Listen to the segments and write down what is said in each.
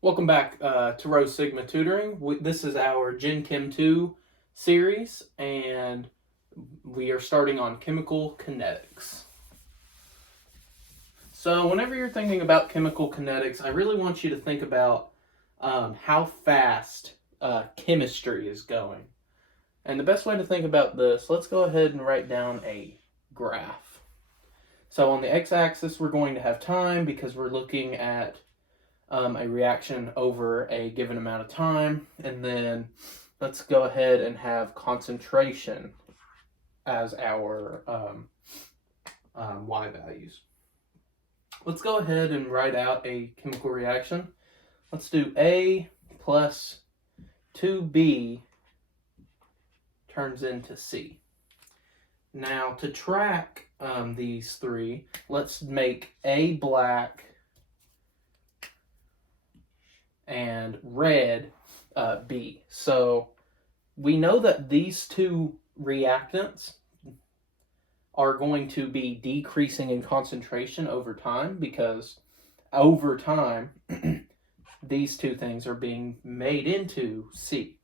Welcome back to Rho Sigma Tutoring. This is our Gen Chem 2 series, and we are starting on chemical kinetics. So whenever you're thinking about chemical kinetics, I really want you to think about how fast chemistry is going. And the best way to think about this, let's go ahead and write down a graph. So on the x-axis, we're going to have time because we're looking at a reaction over a given amount of time, and then let's go ahead and have concentration as our y values. Let's go ahead and write out a chemical reaction. Let's do A plus 2B turns into C. Now to track these three, let's make A black and red B. So we know that these two reactants are going to be decreasing in concentration over time because over time these two things are being made into C.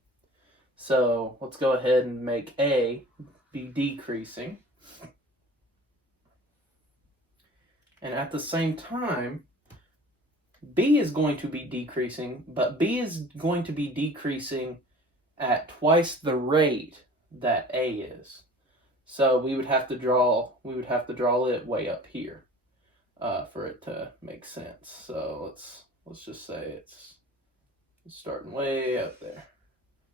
So let's go ahead and make A be decreasing. And at the same time, B is going to be decreasing, but B is going to be decreasing at twice the rate that A is. So we would have to draw it way up here for it to make sense. So let's just say it's starting way up there,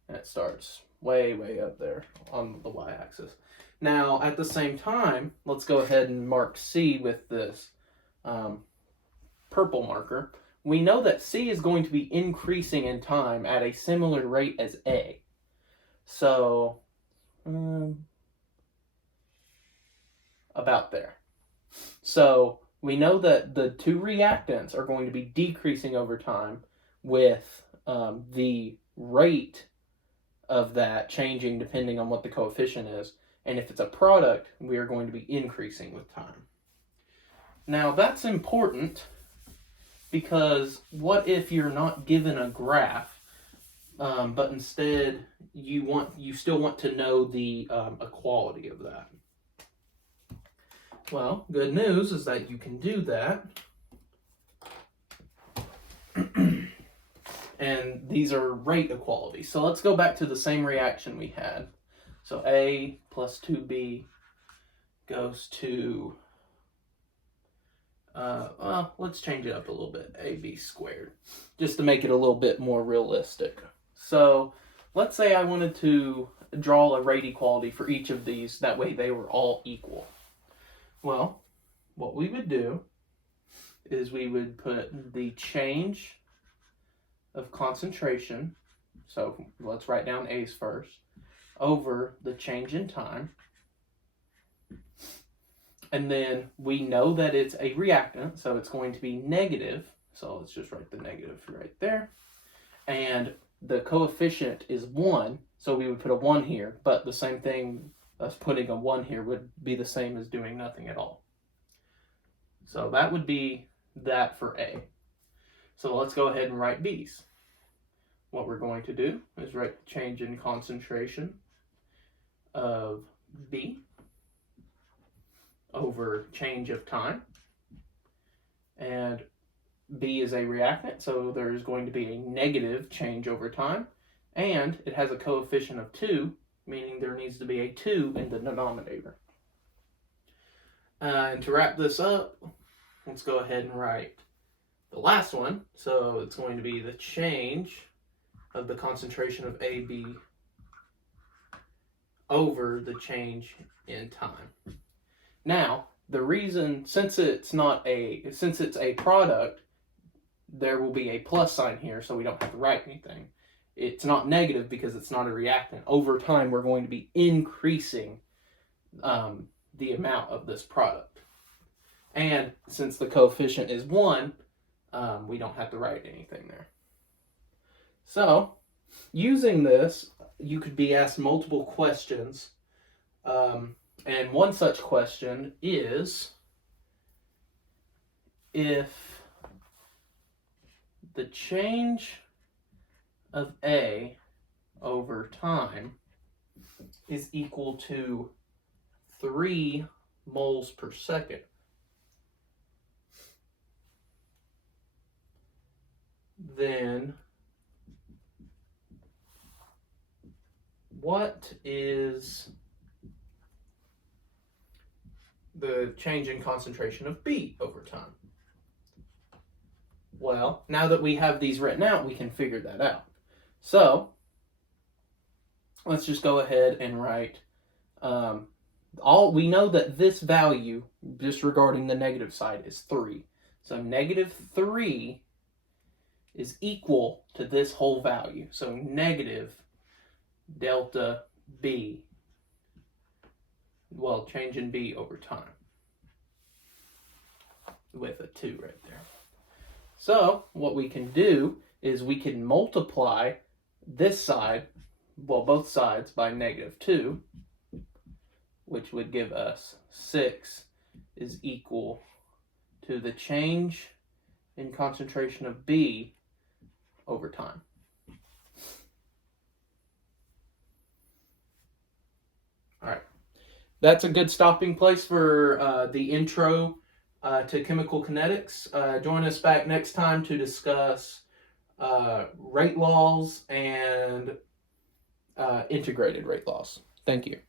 and it starts way up there on the y-axis. Now at the same time, let's go ahead and mark C with this purple marker. We know that C is going to be increasing in time at a similar rate as A. So, about there. So, we know that the two reactants are going to be decreasing over time with the rate of that changing depending on what the coefficient is. And if it's a product, we are going to be increasing with time. Now, that's important because what if you're not given a graph, but instead you still want to know the equality of that? Well, good news is that you can do that. And these are rate equality. So let's go back to the same reaction we had. So A plus 2B goes to well, let's change it up a little bit. AB squared, just to make it a little bit more realistic. So let's say I wanted to draw a rate equality for each of these. That way they were all equal. Well, what we would do is we would put the change of concentration, so let's write down A's first, over the change in time. And then we know that it's a reactant, so it's going to be negative. So let's just write the negative right there. And the coefficient is 1, so we would put a 1 here. But the same thing, us putting a 1 here would be the same as doing nothing at all. So that would be that for A. So let's go ahead and write B's. What we're going to do is write the change in concentration of B over change of time, and B is a reactant, so there's going to be a negative change over time, and it has a coefficient of 2, meaning there needs to be a 2 in the denominator. And to wrap this up, let's go ahead and write the last one. So it's going to be the change of the concentration of AB over the change in time. Now, the reason, since it's a product, there will be a plus sign here, so we don't have to write anything. It's not negative because it's not a reactant. Over time, we're going to be increasing the amount of this product. And since the coefficient is 1, we don't have to write anything there. So, using this, you could be asked multiple questions. And one such question is, if the change of A over time is equal to 3 moles per second, then what is the change in concentration of B over time? Well, now that we have these written out, we can figure that out. So let's just go ahead and write we know that this value, disregarding the negative side, is 3. So negative 3 is equal to this whole value. So negative delta B, well, change in B over time, with a 2 right there. So what we can do is we can multiply this side, well, both sides, by negative 2, which would give us 6 is equal to the change in concentration of B over time. All right. That's a good stopping place for the intro to chemical kinetics. Join us back next time to discuss rate laws and integrated rate laws. Thank you.